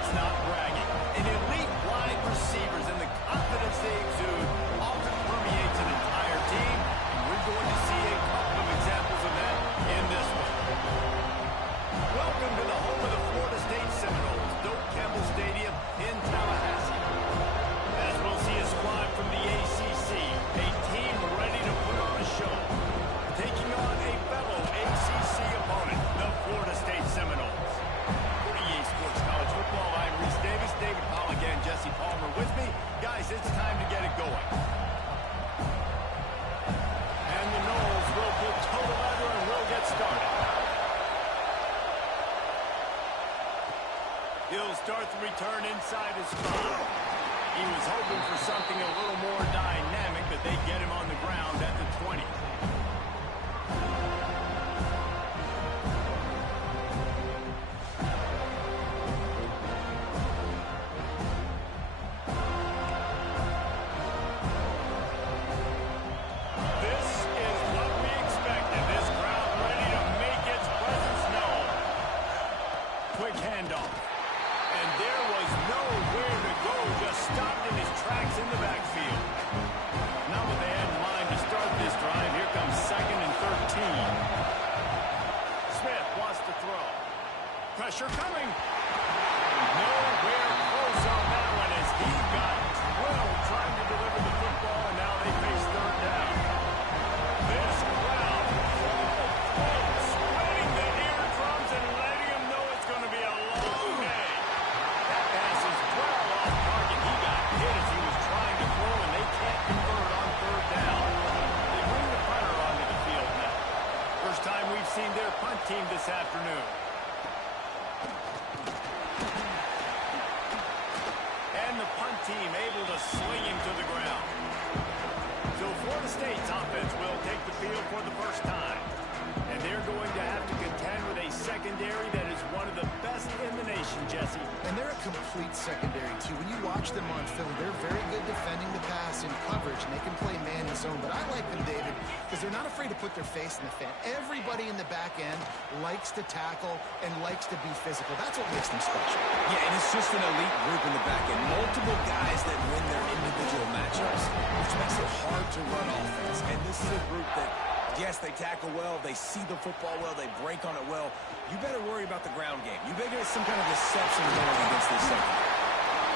It's not bragging. An elite wide receivers and the confidence they exude often permeates an entire team, and we're going to see a couple of examples of that in this one. Welcome to the home of the Florida State Seminoles, Doak Campbell Stadium in Tallahassee. As we'll see a squad from the ACC, a team ready to put on a show, taking on a fellow ACC opponent, the Florida State Seminoles. For EA Sports College Football, I'm Reese Davis, David Pollock and Jesse Palmer with me. Guys, it's time to get it going. And the Noles will put toe to leather and we'll get started. He'll start the return inside his spot. He was hoping for something a little more dynamic, but they get him on the ground at the 20. This is what we expected. This crowd ready to make its presence known. Quick handoff. And there was nowhere to go, just stopped in his tracks in the backfield. Not what they had in mind to start this drive. Here comes 2nd and 13. Smith wants to throw. Pressure coming. Nowhere close on that one as he got 12 trying to deliver the football, and now they face 3rd down. This crowd sweating the eardrums and letting him know it's going to be a long day. That pass is well off target. He got hit as he was trying to throw, and they can't convert on 3rd down. They bring the punter onto the field now. First time we've seen their punt team this afternoon. And the punt team able to sling him to the ground. So Florida State's offense will take the field for the first time. And they're going to have to contend with a secondary that is one of the best in the nation, Jesse. And they're a complete secondary, too. When you watch them on film, they're very good defending the pass in coverage, and they can play man and zone. But I like them, David, because they're not afraid to put their face in the fan. Everybody in the back end likes to tackle and likes to be physical. That's what makes them special. Yeah, and it's just an elite group in the back end. Multiple guys that win their individual matchups, which makes it hard to run offense. And this is a group that, yes, they tackle well, they see the football well, they break on it well. You better worry about the ground game. You better get some kind of deception going against this secondary.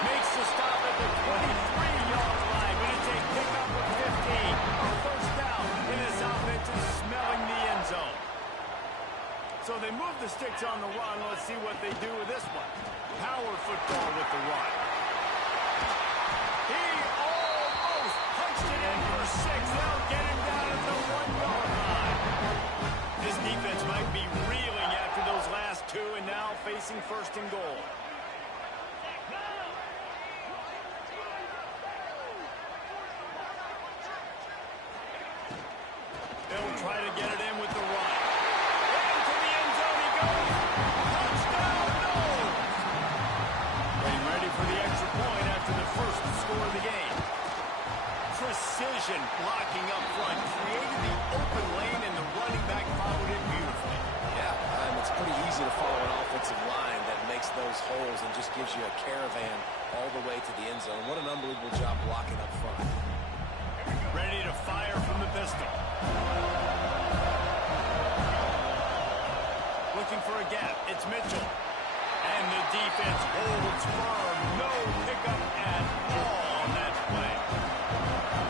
Makes the stop at the 23-yard line, but it's a pickup of 15. A first down, and this offense is smelling the end zone. So they move the sticks on the run. Let's see what they do with this one. Power football with the run. He almost punched it in for 6. They'll get him down at the 1-yard line. This defense might be reeling after those last 2 and now facing 1st and goal. They'll try to get it in with the run. Into the end zone he goes. Touchdown, Noles! Getting ready for the extra point after the first score of the game. Precision blocking up front. Created the open lane, and the running back followed it beautifully. Yeah, it's pretty easy to follow an offensive line that makes those holes and just gives you a caravan all the way to the end zone. What an unbelievable job blocking up front. Ready to fire from the pistol. Looking for a gap. It's Mitchell. And the defense holds firm. No pickup at all on that play.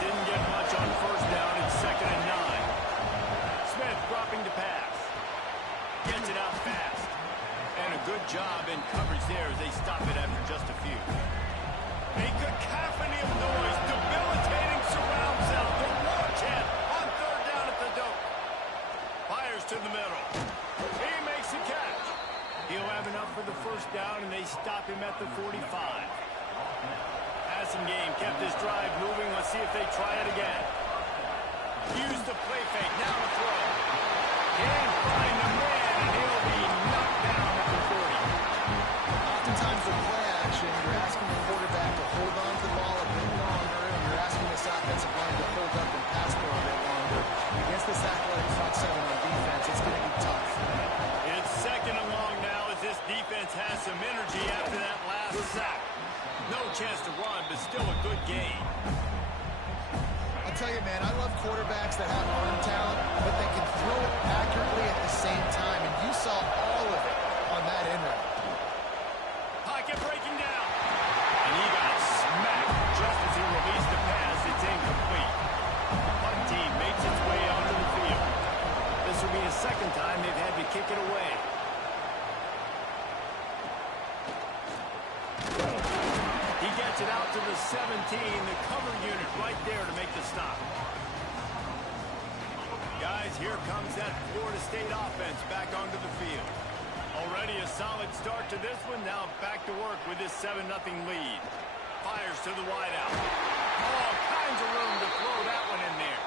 Didn't get much on 1st down. It's 2nd and 9. Smith dropping to pass. Gets it out fast. And a good job in coverage there as they stop it after just a few. A cacophony of noise. Debilitating. tell you, man, I love quarterbacks that have arm talent, but they can throw it accurately at the same time, and you saw all of it on that end route. Pocket breaking down. And he got smacked just as he released the pass. It's incomplete. The punt team makes its way onto the field. This will be the second time they've had to kick it away. He gets it out to the 17, the cover unit right there to make the stop. Guys, here comes that Florida State offense back onto the field. Already a solid start to this one. Now back to work with this 7-0 lead. Fires to the wideout. All kinds of room to throw that one in there.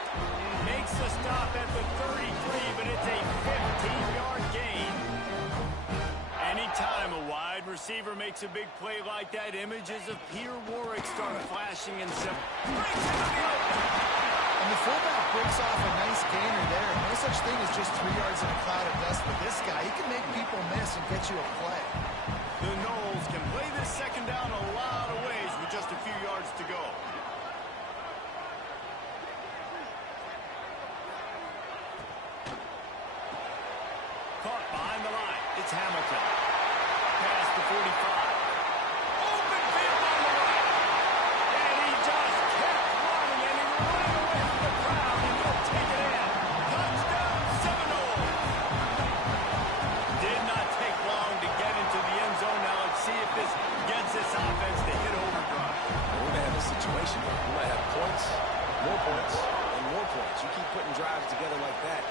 Makes the stop at the 33, but it's a 15-yard gain. Anytime a wide receiver makes a big play like that, images of Peter Warwick start flashing and breaks into the open. And the fullback breaks off a nice gainer there. No such thing as just 3 yards in a cloud of dust with this guy. He can make people miss and get you a play. The Noles can play this second down a lot of ways with just a few yards to go. Caught behind the line. It's Hamilton. Past the 45. Open field on the right. And he just kept running, and he ran away from the crowd, and he'll take it in. Touchdown, Seminole. Did not take long to get into the end zone. Now let's see if this gets this offense to hit overdrive. We're going to have a situation where we might have points, and more points. You keep putting drives together like that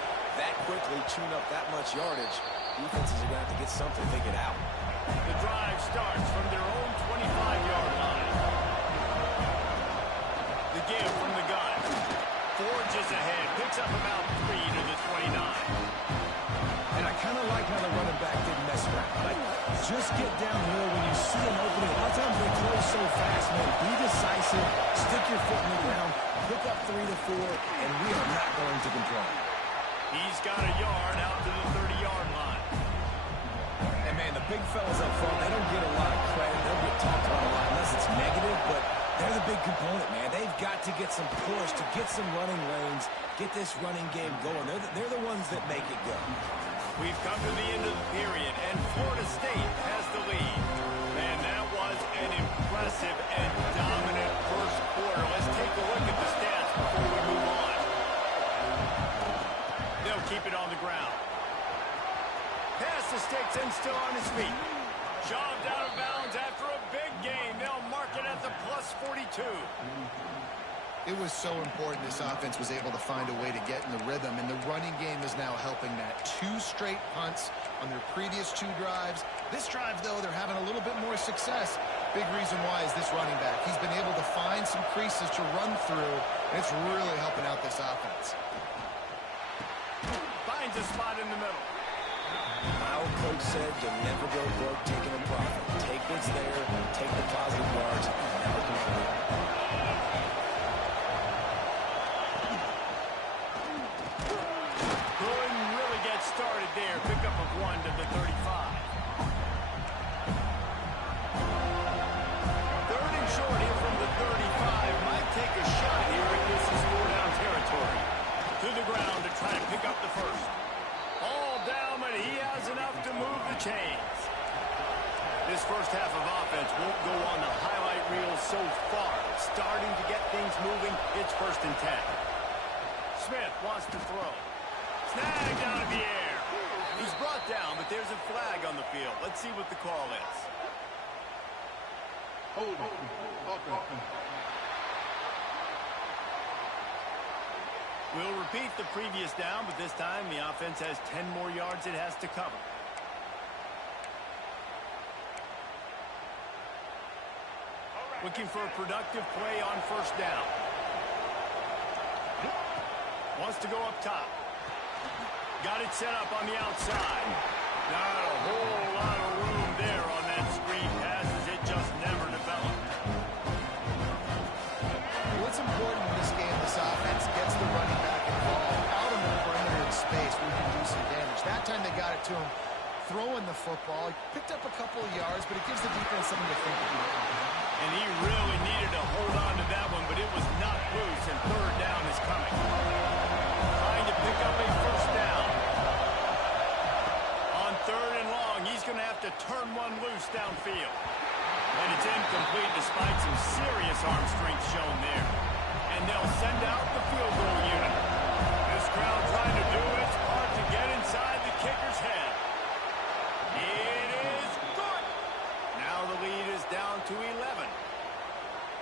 quickly, tune up that much yardage, defenses are going to have to get something figured out. The drive starts from their own 25-yard line. The give from the gun. Forges ahead, picks up about 3 to the 29. And I kind of like how the running back didn't mess around. Like, just get downhill when you see an opening. A lot of times they close so fast, man. Be decisive, stick your foot in the ground, pick up 3 to 4, and we are not going to complain. He's got a yard out to the 30-yard line. And, man, the big fellas up front, they don't get a lot of credit. They'll get talked about a lot unless it's negative, but they're the big component, man. They've got to get some push, to get some running lanes, get this running game going. They're the ones that make it go. We've come to the end of the period, and Florida State has the lead. Man, that was an impressive and dominant first quarter. Let's take a look at the stats before we move on. They'll keep it on the ground. Pass the sticks and still on his feet. Shoved out of bounds after a big gain. They'll mark it at the plus 42. It was so important this offense was able to find a way to get in the rhythm, and the running game is now helping that. 2 straight punts on their previous 2 drives. This drive, though, they're having a little bit more success. Big reason why is this running back. He's been able to find some creases to run through, and it's really helping out this offense. Finds a spot in the middle. My old coach said you'll never go broke taking a profit. Take what's there, take the positive yards, and never complain. Couldn't really get started there. Pickup of 1 to the 35. 3rd and short here from the 35. Might take a shot here if this is 4-down territory. To the ground to try to pick up the first. All down, but he has enough to move the chains. This first half of offense won't go on the highlight reel so far. Starting to get things moving. It's 1st and 10. Smith wants to throw. Snagged out of the air. He's brought down, but there's a flag on the field. Let's see what the call is. Hold on. We'll repeat the previous down, but this time the offense has 10 more yards it has to cover. Looking for a productive play on 1st down. Wants to go up top. Got it set up on the outside. Not a whole lot of room there on that screen pass as it just never developed. What's important in this game, this offense gets the running back involved out on the perimeter in space where he can do some damage. That time they got it to him throwing the football. He picked up a couple of yards, but it gives the defense something to think about. And he really needed to hold on to that one, but it was not loose, and 3rd down is arm strength shown there. And they'll send out the field goal unit. This crowd trying to do its part to get inside the kicker's head. It is good. Now the lead is down to 11.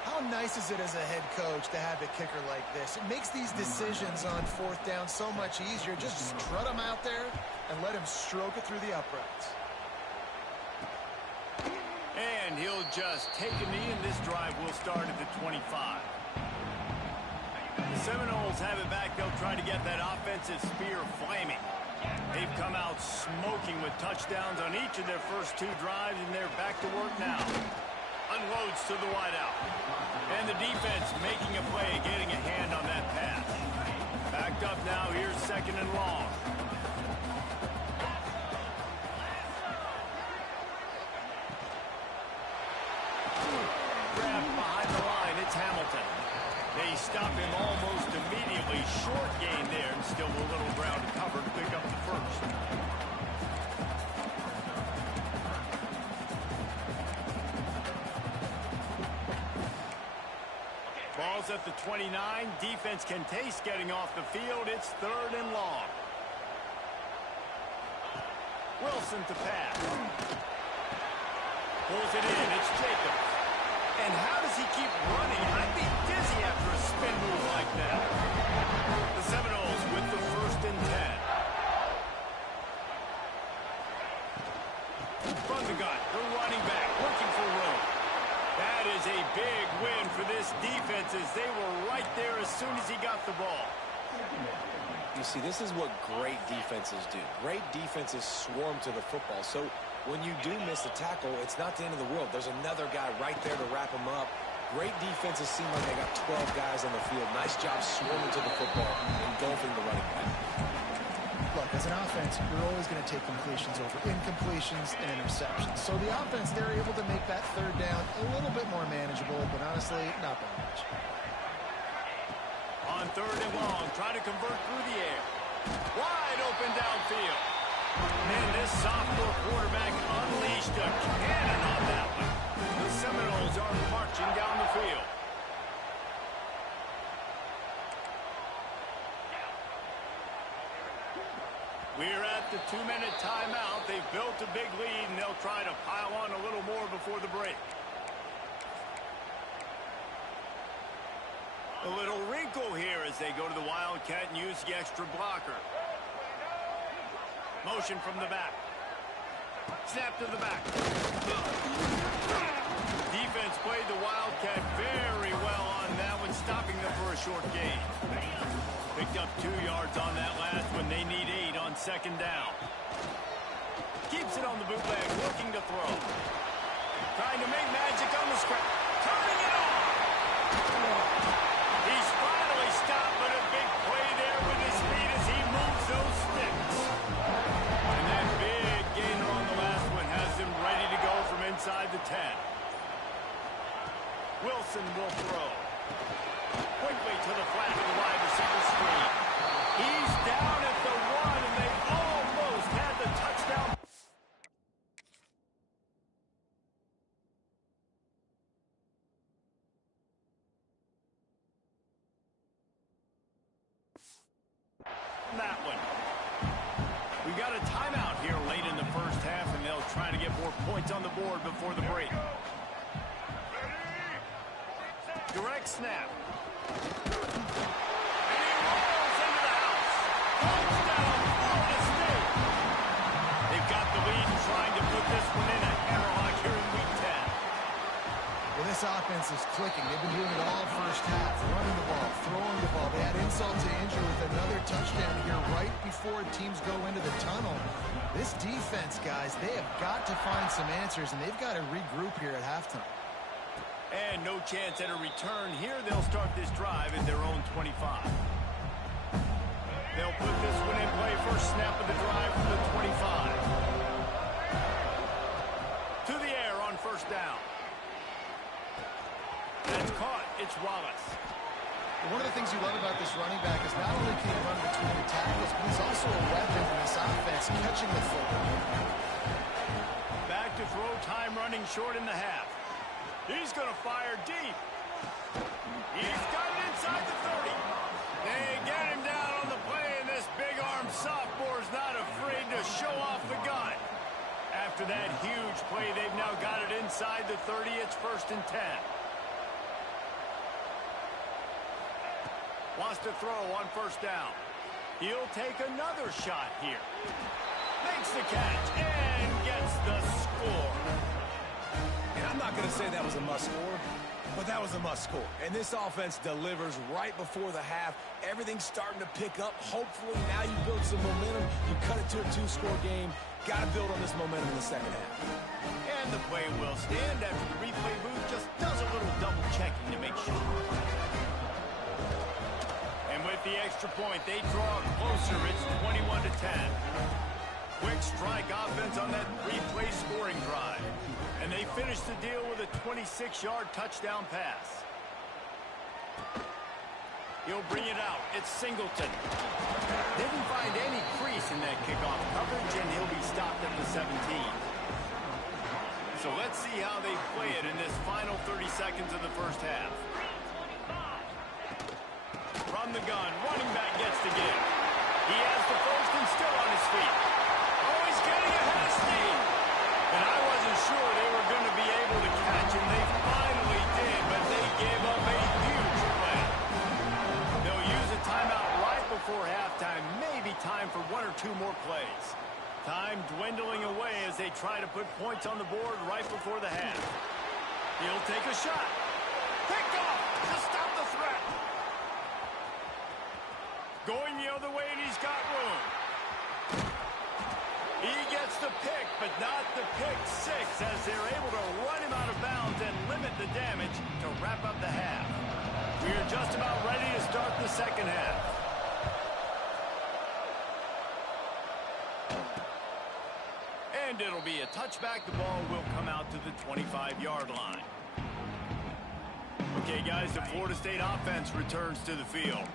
How nice is it as a head coach to have a kicker like this? It makes these decisions on fourth down so much easier. Just strut him out there and let him stroke it through the uprights. And he'll just take a knee, and this drive will start at the 25. The Seminoles have it back. They'll try to get that offensive spear flaming. They've come out smoking with touchdowns on each of their first two drives, and they're back to work now. Unloads to the wideout. And the defense making a play, getting a hand on that pass. Backed up now. Here's second and long. Grabbed behind the line. It's Hamilton. They stop him almost immediately. Short gain there, and still a little ground to cover to pick up the first. Ball's at the 29. Defense can taste getting off the field. It's third and long. Wilson to pass. Pulls it in. It's Jacobs. And how does he keep running? I'd be dizzy after a spin move like that. The Seminoles with the first and 10. From the gun, the running back looking for room. That is a big win for this defense as they were right there as soon as he got the ball. You see, this is what great defenses do. Great defenses swarm to the football. So when you do miss a tackle, it's not the end of the world. There's another guy right there to wrap him up. Great defenses seem like they got 12 guys on the field. Nice job swarming to the football, engulfing the running back. Look, as an offense, you're always going to take completions over incompletions and interceptions. So the offense, they're able to make that third down a little bit more manageable, but honestly, not that much. On third and long, trying to convert through the air. Wide open downfield. Man, this sophomore quarterback unleashed a cannon on that one. The Seminoles are marching down the field. We're at the 2-minute timeout. They've built a big lead, and they'll try to pile on a little more before the break. A little wrinkle here as they go to the Wildcat and use the extra blocker. Motion from the back. Snap to the back. Defense played the Wildcat very well on that one, stopping them for a short gain. Picked up 2 yards on that last one. They need 8 on second down. Keeps it on the bootleg, looking to throw. Trying to make magic on the scrap. Turning it on. He's finally stopped, but a big play there with his feet as he moves those sticks. And that big gainer on the last one has him ready to go from inside the 10. Wilson will throw. Quickly to the flat of the wide receiver screen. He's down at the 1, and they almost had the touchdown. That one. We got a timeout here late in the first half, and they'll try to get more points on the board before the break. Direct snap. And he rolls into the house. Touchdown, Florida State. They've got the lead and trying to put this one in a hammerlock here in week 10. Well, this offense is clicking. They've been doing it all first half, running the ball, throwing the ball. They had insult to injury with another touchdown here right before teams go into the tunnel. This defense, guys, they have got to find some answers, and they've got to regroup here at halftime. And no chance at a return here. They'll start this drive at their own 25. They'll put this one in play. First snap of the drive from the 25. To the air on first down. That's caught. It's Wallace. One of the things you love about this running back is not only can he run between the tackles, but he's also a weapon in this offense, catching the football. Back to throw time, running short in the half. He's going to fire deep. He's got it inside the 30. They get him down on the play, and this big-arm sophomore's not afraid to show off the gun. After that huge play, they've now got it inside the 30. It's 1st and 10. Wants to throw on 1st down. He'll take another shot here. Makes the catch and gets the score. And I'm not going to say that was a must-score, but that was a must-score. And this offense delivers right before the half. Everything's starting to pick up. Hopefully now you build some momentum. You cut it to a 2-score game. Got to build on this momentum in the second half. And the play will stand after the replay booth just does a little double-checking to make sure. And with the extra point, they draw closer. It's 21 to 10. Quick strike offense on that 3-play scoring drive. And they finish the deal with a 26-yard touchdown pass. He'll bring it out. It's Singleton. Didn't find any crease in that kickoff coverage, and he'll be stopped at the 17. So let's see how they play it in this final 30 seconds of the first half. From the gun, running back gets the give. He has the first and still on his feet. Oh, he's getting ahead of steam. And I wasn't sure they were going to be able to catch him. They finally did, but they gave up a huge play. They'll use a timeout right before halftime. Maybe time for 1 or 2 more plays. Time dwindling away as they try to put points on the board right before the half. He'll take a shot. Picked off to stop the threat. Going the other way, and he's got room. He gets the pick, but not the pick six, as they're able to run him out of bounds and limit the damage to wrap up the half. We are just about ready to start the second half. And it'll be a touchback. The ball will come out to the 25-yard line. Okay, guys, the Florida State offense returns to the field.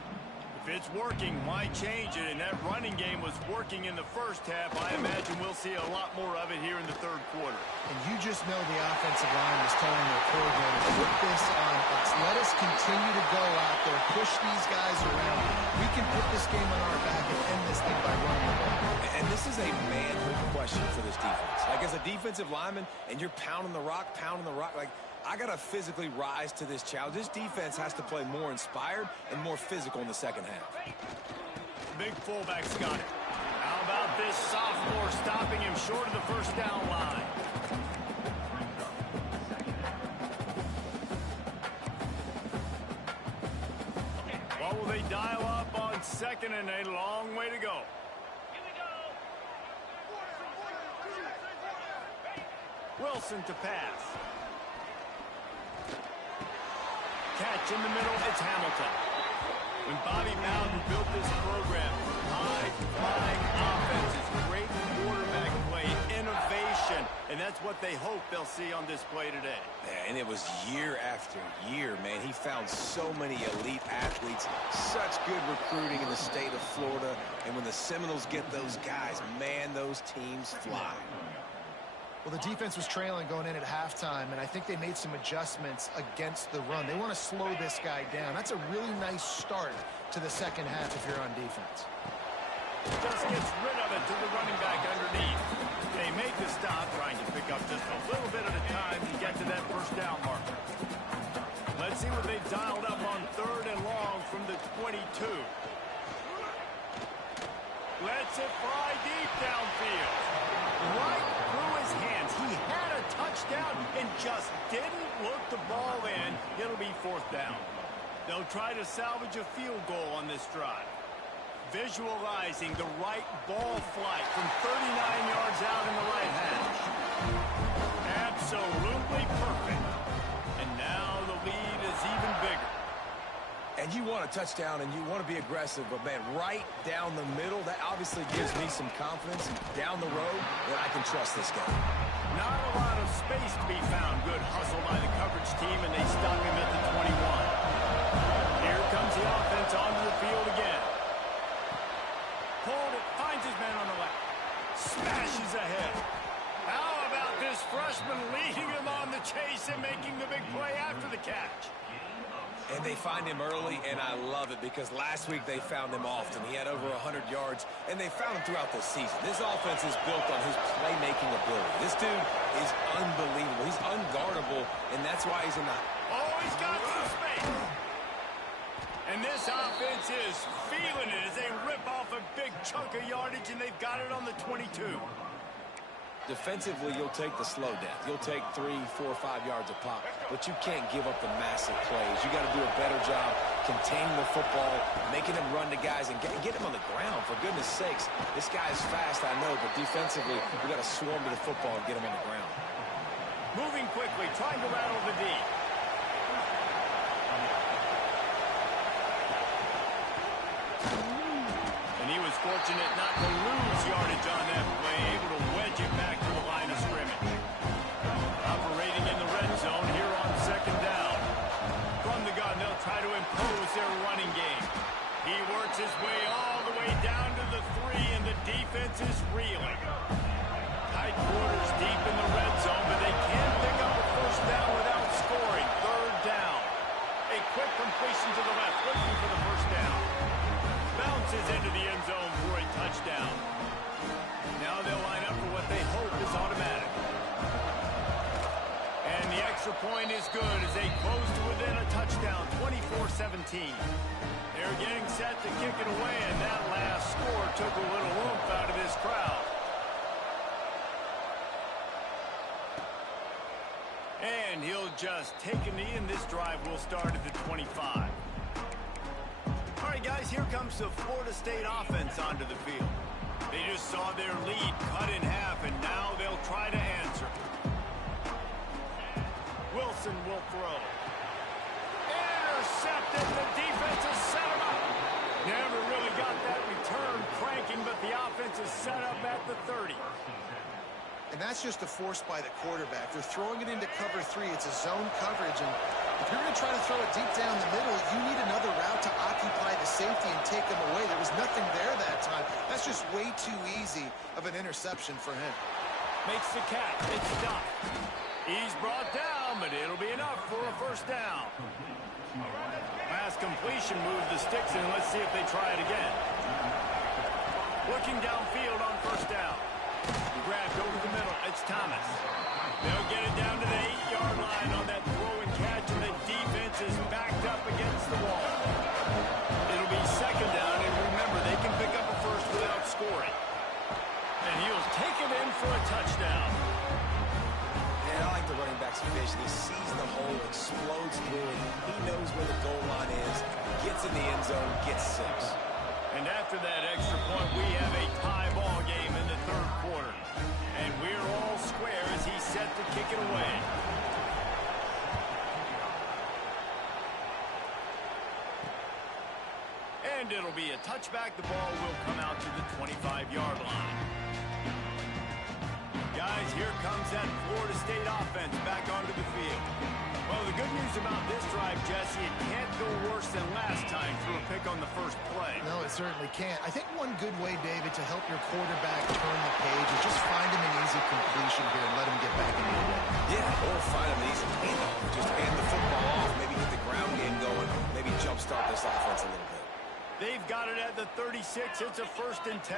If it's working, why change it? And that running game was working in the first half. I imagine we'll see a lot more of it here in the third quarter. And you just know the offensive line was telling their coordinator, put this on us. Let us continue to go out there, push these guys around. We can put this game on our back and end this thing by running the ball. And this is a manhood question for this defense. Like, as a defensive lineman, and you're pounding the rock, like, I got to physically rise to this challenge. This defense has to play more inspired and more physical in the second half. Big fullback's got it. How about this sophomore stopping him short of the first down line? What will they dial up on second and a long way to go? Wilson to pass. Catch in the middle, it's Hamilton. When Bobby Bowden built this program, high-flying offenses, great quarterback play, innovation, and that's what they hope they'll see on display today. Yeah, and it was year after year, man. He found so many elite athletes, such good recruiting in the state of Florida, and when the Seminoles get those guys, man, those teams fly. Well, the defense was trailing going in at halftime, and I think they made some adjustments against the run. They want to slow this guy down. That's a really nice start to the second half if you're on defense. Just gets rid of it to the running back underneath. They make the stop, trying to pick up just a little bit at a time to get to that first down marker. Let's see what they've dialed up on 3rd and long from the 22. Lets it fly deep downfield. Right through his hands. He had a touchdown and just didn't look the ball in. It'll be 4th down. They'll try to salvage a field goal on this drive. Visualizing the right ball flight from 39 yards out in the right hash. Absolutely perfect. And now the lead is even bigger. And you want a touchdown and you want to be aggressive, but, man, right down the middle, that obviously gives me some confidence down the road that I can trust this guy. Not a lot of space to be found. Good hustle by the coverage team, and they stop him at the 21. Here comes the offense onto the field again. Pulled it, finds his man on the left. Smashes ahead. How about this freshman leading him on the chase and making the big play after the catch? find him early, and I love it because last week they found him often. He had over 100 yards, and they found him throughout the season. This offense is built on his playmaking ability. This dude is unbelievable. He's unguardable, and that's why he's in the... Oh, he's got some space. And this offense is feeling it as they rip off a big chunk of yardage, and they've got it on the 22. Defensively, you'll take the slow death. You'll take 3, 4, 5 yards a pop, but you can't give up the massive plays. You got to do a better job containing the football, making him run to guys, and get him on the ground, for goodness sakes. This guy is fast, I know, but defensively, we got to swarm to the football and get him on the ground. Moving quickly, trying to rattle the D. And he was fortunate not to lose yardage on that play, able to wedge it back to the line of scrimmage. Operating in the red zone here on second down. From the gun, they'll try to impose their running game. He works his way all the way down to the 3, and the defense is reeling. Tight quarters deep in the red zone, but they can't pick up a first down without scoring. Third down. A quick completion to the left, looking for the first down. Bounces into the end zone for a touchdown. Now they'll line up for what they hope is automatic. And the extra point is good as they close to within a touchdown, 24-17. They're getting set to kick it away, and that last score took a little oomph out of this crowd. And he'll just take a knee, and this drive will start at the 25. All right, guys, here comes the Florida State offense onto the field. They just saw their lead cut in half, and now they'll try to answer. Wilson will throw. Intercepted. The defense has set him up. Never really got that return cranking, but the offense is set up at the 30. And that's just a force by the quarterback. They're throwing it into cover 3. It's a zone coverage, and if you're going to try to throw it deep down the middle, you need another route to occupy the safety and take them away. There was nothing there that time. That's just way too easy of an interception for him. Makes the catch. It's stopped. He's brought down, but it'll be enough for a first down. Pass completion moves the sticks in. Let's see if they try it again. Looking downfield on first down. Grabbed over the middle. It's Thomas. They'll get it down to the 8-yard line on that throw and catch, and the defense is backed up against the wall. It'll be second down, and remember, they can pick up a first without scoring. And he'll take it in for a touchdown. Yeah, I like the running back's vision. He sees the hole, explodes through it. He knows where the goal line is, gets in the end zone, gets 6. And after that extra point, we have a tie ball game in the third quarter. And we're all square as he's set to kick it away. And it'll be a touchback. The ball will come out to the 25-yard line. Guys, here comes that Florida State offense back onto the field. Well, the good news about this drive, Jesse, it can't go worse than last time through a pick on the first play. No, it certainly can't. I think one good way, David, to help your quarterback turn the page is just find him an easy completion here and let him get back into the game. Yeah, or find him an easy handoff. Just hand the football off, maybe get the ground game going, maybe jumpstart this offense a little bit. They've got it at the 36. It's a 1st and 10.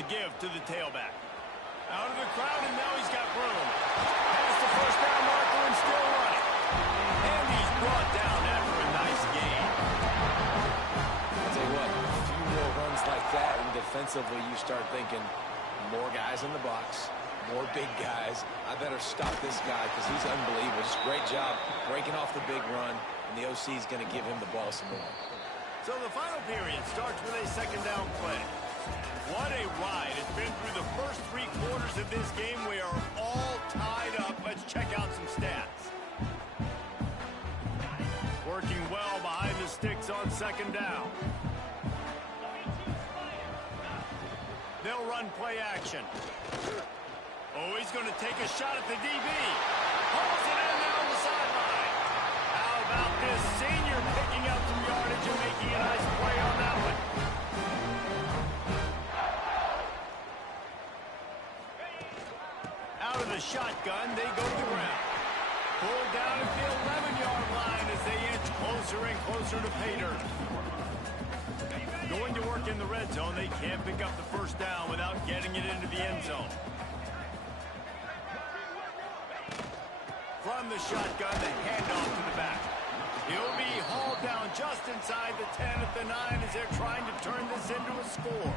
The give to the tailback. Out of the crowd, and now he's got room. Past the first down marker and still running. And he's brought down after a nice gain. I'll tell you what, a few more runs like that, and defensively you start thinking, more guys in the box, more big guys. I better stop this guy because he's unbelievable. Just great job breaking off the big run, and the OC is going to give him the ball some more. So the final period starts with a second down play. What a ride. It's been through the first 3 quarters of this game. We are all tied up. Let's check out some stats. Working well behind the sticks on second down. They'll run play action. Oh, he's going to take a shot at the DB. Holds it in down the sideline. How about this senior picking up some yardage and making a nice play on that one? Out of the shotgun, they go to the ground. pulled down at the 11-yard line as they inch closer and closer to pay dirt. Going to work in the red zone, they can't pick up the first down without getting it into the end zone. From the shotgun, the handoff to the back. He'll be hauled down just inside the 10 at the 9 as they're trying to turn this into a score.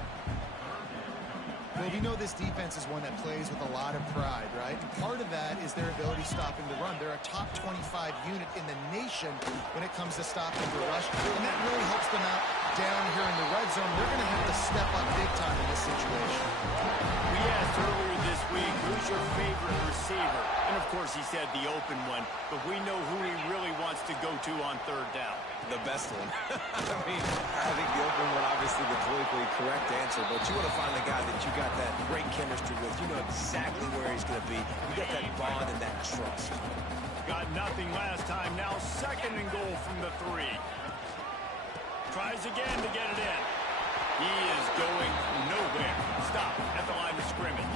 Well, we know this defense is one that plays with a lot of pride, right? And part of that is their ability stopping the run. They're a top 25 unit in the nation when it comes to stopping the rush, and that really helps them out down here in the red zone. They're going to have to step up big time in this situation. We asked earlier this week, who's your favorite receiver? And, of course, he said the open one, but we know who he really wants to go to on third down. The best one. I think the open one, obviously the politically correct answer, but you want to find the guy that you got that great chemistry with. You know exactly where he's going to be. You got that bond and that trust. Got nothing last time. Now 2nd and goal from the 3. Tries again to get it in. He is going nowhere. Stop at the line of scrimmage.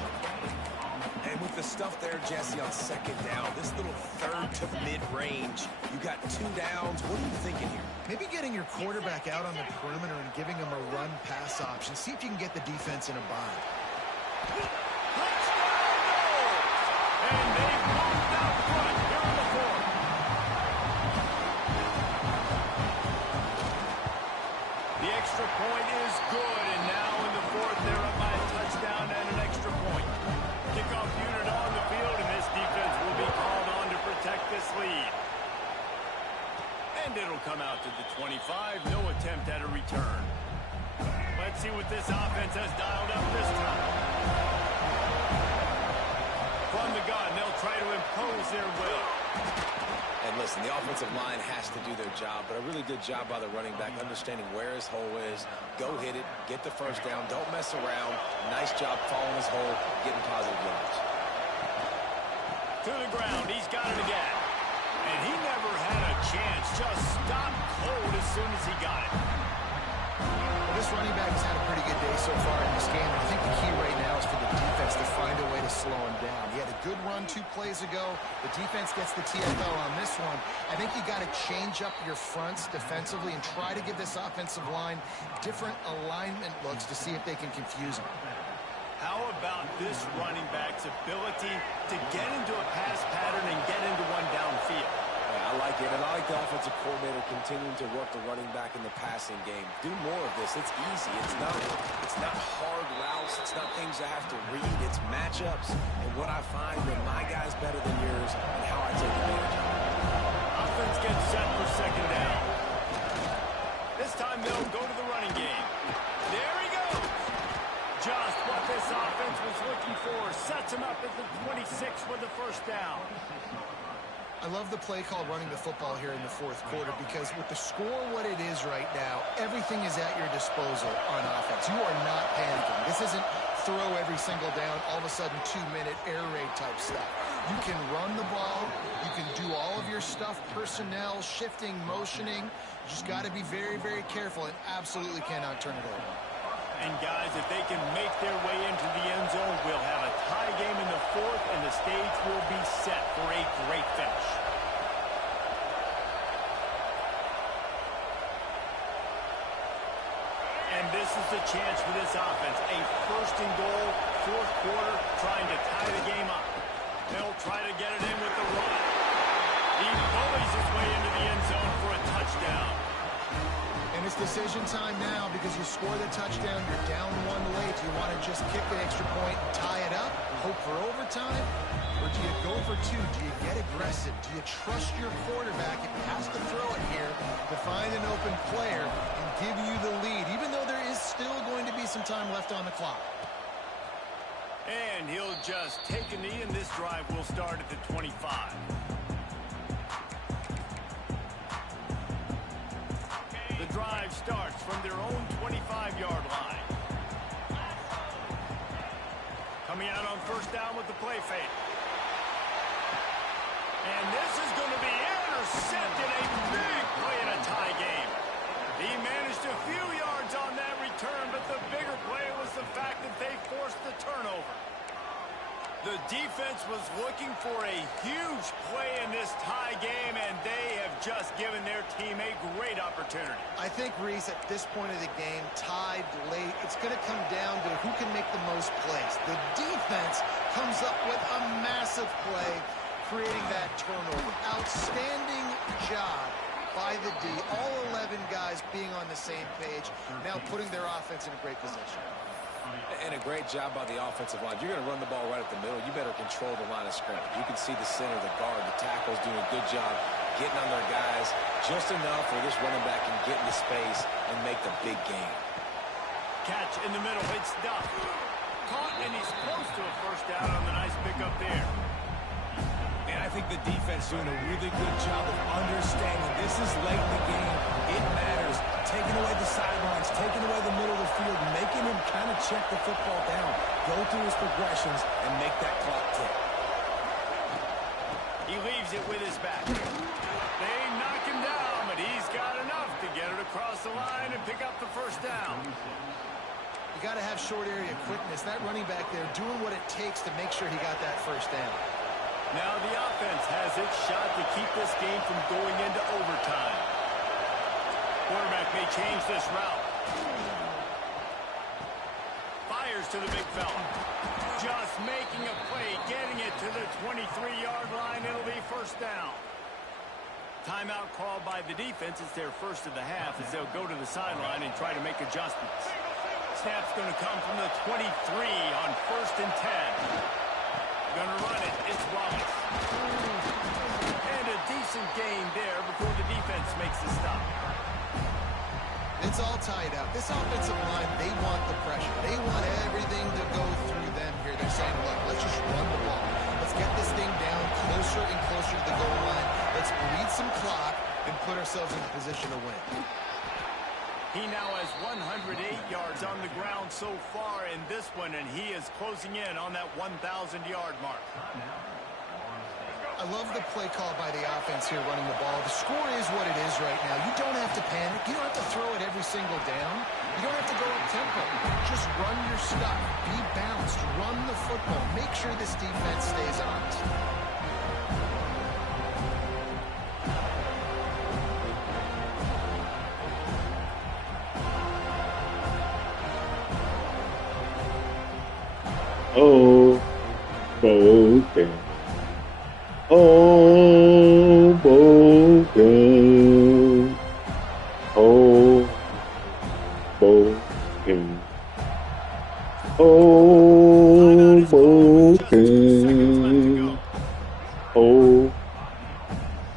And with the stuff there, Jesse, on 2nd down, this little 3rd to mid-range, you got 2 downs. What are you thinking here? Maybe getting your quarterback out on the perimeter and giving him a run-pass option. See if you can get the defense in a bind. And they moved out front here in the 4th. The extra point is good, and now in the 4th, they're up by a touchdown and an extra point. Kickoff unit on the field, and this defense will be called on to protect this lead. And it'll come out to the 25. No attempt at a return. Let's see what this offense has dialed up this time. From the gun, they'll try to impose their will. And listen, the offensive line has to do their job, but a really good job by the running back, understanding where his hole is. Go hit it, get the first down, don't mess around. Nice job following his hole, getting positive yards. To the ground, he's got it again. And he never had a chance, just stopped cold as soon as he got it. Well, this running back has had a pretty good day so far in this game. I think the key right now is for the defense to find a way to slow him down. He had a good run 2 plays ago. The defense gets the TFL on this one. I think you got to change up your fronts defensively and try to give this offensive line different alignment looks to see if they can confuse him. How about this running back's ability to get into a pass pattern and get into one downfield? Yeah, I like it, and I like the offensive coordinator continuing to work the running back in the passing game. Do more of this. It's easy. It's not hard routes. It's not things I have to read. It's matchups and what I find when my guy's better than yours and how I take advantage of it. Offense gets set for 2nd down. This time they'll go to the running game. There he goes. Just what this offense was looking for. Sets him up at the 26 with the first down. I love the play call running the football here in the 4th quarter because with the score what it is right now, everything is at your disposal on offense. You are not panicking. This isn't throw every single down, all of a sudden 2-minute air raid type stuff. You can run the ball. You can do all of your stuff, personnel, shifting, motioning. You just got to be very, very careful and absolutely cannot turn it over. And guys, if they can make their way into the end zone, we'll have a tie game in the 4th, and the stage will be set for a great finish. And this is the chance for this offense. A 1st and goal, 4th quarter, trying to tie the game up. They'll try to get it in with the run. He bullies his way into the end zone for a touchdown. And it's decision time now because you score the touchdown, you're down 1 late. Do you want to just kick the extra point and tie it up, hope for overtime? Or do you go for 2? Do you get aggressive? Do you trust your quarterback if he has to throw it here to find an open player and give you the lead, even though there is still going to be some time left on the clock? And he'll just take a knee, and this drive will start at the 25. The drive starts from their own 25-yard line. Coming out on 1st down with the play fake. And this is going to be intercepted. A big play in a tie game. He managed a few yards on that return, but the bigger play was the fact that they forced the turnover. The defense was looking for a huge play in this tie game, and they have just given their team a great opportunity. I think, Reese, at this point of the game, tied late, it's going to come down to who can make the most plays. The defense comes up with a massive play, creating that turnover. Outstanding job by the D. All 11 guys being on the same page, now putting their offense in a great position. And a great job by the offensive line. You're going to run the ball right at the middle. You better control the line of scrimmage. You can see the center, the guard, the tackles doing a good job getting on their guys just enough where this running back can get into space and make the big game. Catch in the middle. It's Duff. Caught, and he's close to a first down on the nice pickup there. And I think the defense doing a really good job of understanding this is late in the game. It matters. Taking away the sidelines, taking away the middle of the field, making him kind of check the football down, go through his progressions, and make that clock tick. He leaves it with his back. They knock him down, but he's got enough to get it across the line and pick up the first down. You got to have short area quickness. That running back there doing what it takes to make sure he got that first down. Now the offense has its shot to keep this game from going into overtime. Quarterback may change this route. Fires to the big fella. Just making a play, getting it to the 23-yard line. It'll be first down. Timeout called by the defense. It's their first of the half as they'll go to the sideline and try to make adjustments. Snap's going to come from the 23 on 1st and 10. Going to run it. It's Wallace. And a decent gain there before the defense makes the stop. It's all tied up. This offensive line, they want the pressure. They want everything to go through them here. They're saying, look, let's just run the ball. Let's get this thing down closer and closer to the goal line. Let's bleed some clock and put ourselves in a position to win. He now has 108 yards on the ground so far in this one, and he is closing in on that 1,000-yard mark. I love the play call by the offense here running the ball. The score is what it is right now. You don't have to panic. You don't have to throw it every single down. You don't have to go up tempo. Just run your stuff. Be balanced. Run the football. Make sure this defense stays honest. Oh, okay. Oh, broken. Oh, broken. Oh, broken. Oh,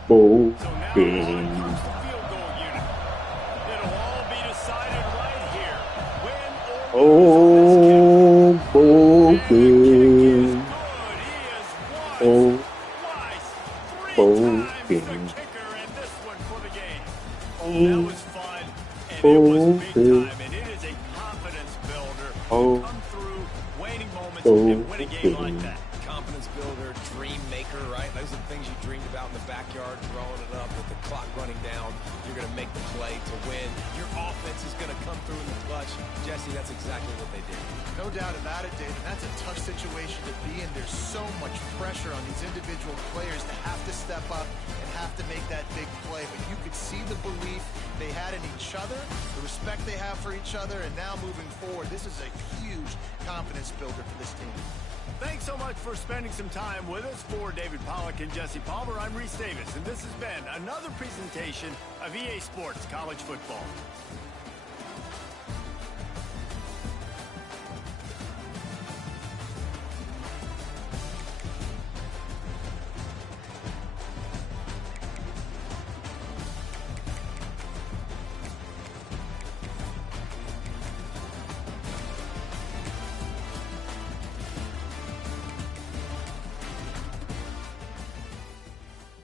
broken. So now on comes the field goal unit. It'll all be decided right here. Win or lose on this kick. Oh, broken. Oh, Three times the kicker, and this one for the game. That was fun, and it was big time, and it is a confidence builder to come through waning moments and win a game like that. Confidence builder, dream maker, right? Those are the things you dreamed about in the backyard, throwing it up with the clock running down. You're going to make the play to win. Your offense is going to come through in the clutch. Jesse, that's exactly what they did. No doubt about it, David. That's a tough situation to be in. There's so much pressure on these individual players to have to step up and have to make that big play. But you could see the belief they had in each other, the respect they have for each other, and now moving forward, this is a huge confidence builder for this team. Thanks so much for spending some time with us. For David Pollack and Jesse Palmer, I'm Reese Davis, and this has been another presentation of EA Sports College Football.